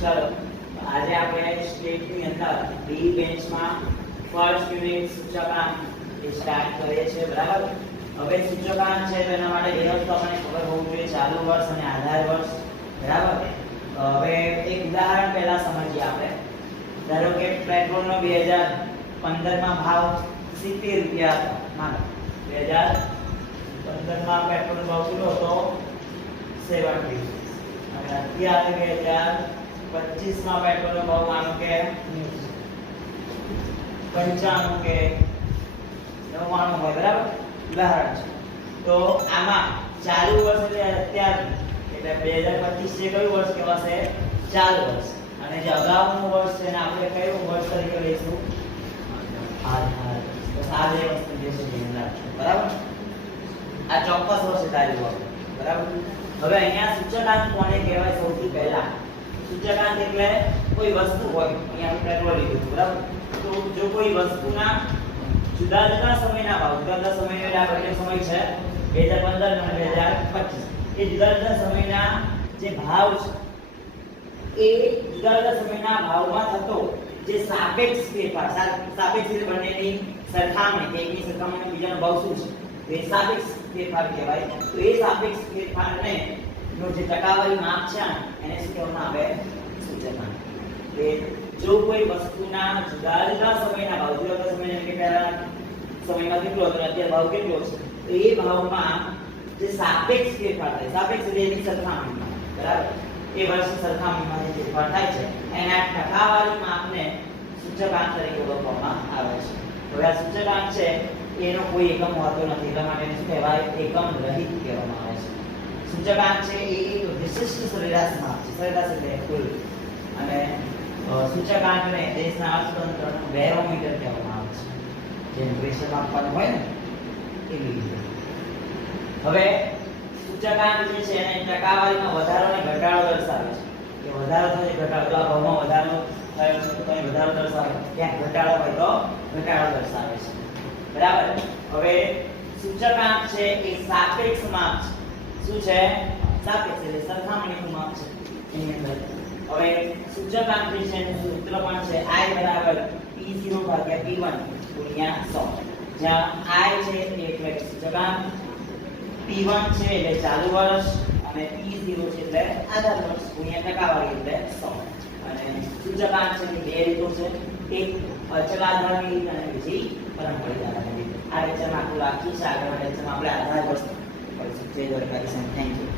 ચલો, આજે આપણે સ્ટેટની અંદર બી બેન્ચમાં ફર્સ્ટ યુનિટ સૂચકાંક સ્ટાર્ટ કરીએ છીએ, બરાબર? હવે સૂચકાંક છે તેના માટે બે વસ્તુ આપણને ખબર હોવું જોઈએ, ચાલુ વર્ષ અને આધાર વર્ષ, બરાબર? હવે એક ઉદાહરણ પહેલા સમજીએ આપણે. ધારો કે પેટ્રોલનો બે હજાર પંદરમાં ભાવ સિત્તેર રૂપિયા હતો, માનો. બે હજાર પંદરમાં પેટ્રોલ ભાવ કેટલો હતો? સેવન્ટી. અને અત્યારે બે હજાર, પચીસમાં પેટ્રોલનો ભાવ માનો કે પંચાણું કે નવ્વાણું હોય, બરાબર? ઉદાહરણ છે. તો આમાં ચાલુ વર્ષ એટલે અત્યાર એટલે બે હજાર પચીસ છે કયું વર્ષ કહેવાશે? ચાલુ વર્ષ. અને જે અગાઉનું વર્ષ છે એને આપણે કયું વર્ષ તરીકે લઈશું? હાલ હાલ. આ બે વસ્તુ જે છે બરાબર? આ ચોક્કસ વર્ષે તારી હોય બરાબર? હવે અહીંયા સૂચકાંક કોને કહેવાય સૌથી પહેલા? સૂચકાંક એટલે કોઈ વસ્તુ હોય, અહીંયા આપણે પેટ્રોલ લીધું બરાબર? તો જો કોઈ વસ્તુના જુદા જુદા સમયના ભાવ, જુદા જુદા સમય આ બંને સમય છે, બે હજાર પંદર અને બે હજાર પચીસ. એ જુદા જુદા સમયના જે ભાવ છે, એ જુદા જુદા સમયના ભાવમાં થતો જે સાપેક્ષ ફેરફાર સાપેક્ષ એટલે બંનેની સરખામણી એકની સરખામણી બીજાનો ભાવ શું છે? સાપેક્ષ સરખામણીમાં, બરાબર? એ વર્ષની સરખામણીમાં જે ફેરફાર થાય છે સૂચકાંક તરીકે ઓળખવામાં આવે છે. હવે આ સૂચકાંક છે એનો કોઈ એકમ હોતો નથી. એટલા માટે શું કહેવાય? એકમ રહિત કહેવામાં આવે છે. સૂચકાંક છે એ એક વિશિષ્ટ સરેરાશ માપ છે. સરેરાશ એટલે કુલ. અને સૂચકાંકને દેશના અર્થતંત્રનું બેરોમીટર કહેવામાં આવે છે. જેમ પ્રેશર માપવાનું હોય ને એવી રીતે. હવે, સૂચકાંક જે છે એને ટકાવારીમાં વધારો અને ઘટાડો દર્શાવે છે. કે વધારો છે ઘટાડો. તો આ ભાવમાં વધારો થયો છે તો કંઈ વધારો દર્શાવે. ક્યાંક ઘટાડો હોય તો ઘટાડો દર્શાવે છે. બરાબર? હવે સૂચકાંક છે એ સાપેક્ષ માપ છે. શું છે? સાપેક્ષ એટલે સરખામણીનું માપ છે. એની અંદર. હવે સૂચકાંક એનું સૂત્ર પણ છે i બરાબર p0 ભાગ્યા p1 ગુણ્યા 100 જ્યાં i છે એટલે સૂચકાંક p1 છે એટલે ચાલુ વર્ષ અને p0 છે એટલે આધાર વર્ષ ગુણ્યા ટકાવારી એટલે 100 અને સૂચકાંક છે બે રીતો છે. એક અચલ આધારની રીત અને બીજી પરંપરાગત આધારની રીત આ લેક્ચરમાં રાખીએ છીએ આગળના લેક્ચરમાં આપણે આધાર વર્ષ જે દ્વારકાધીશ થેન્ક યુ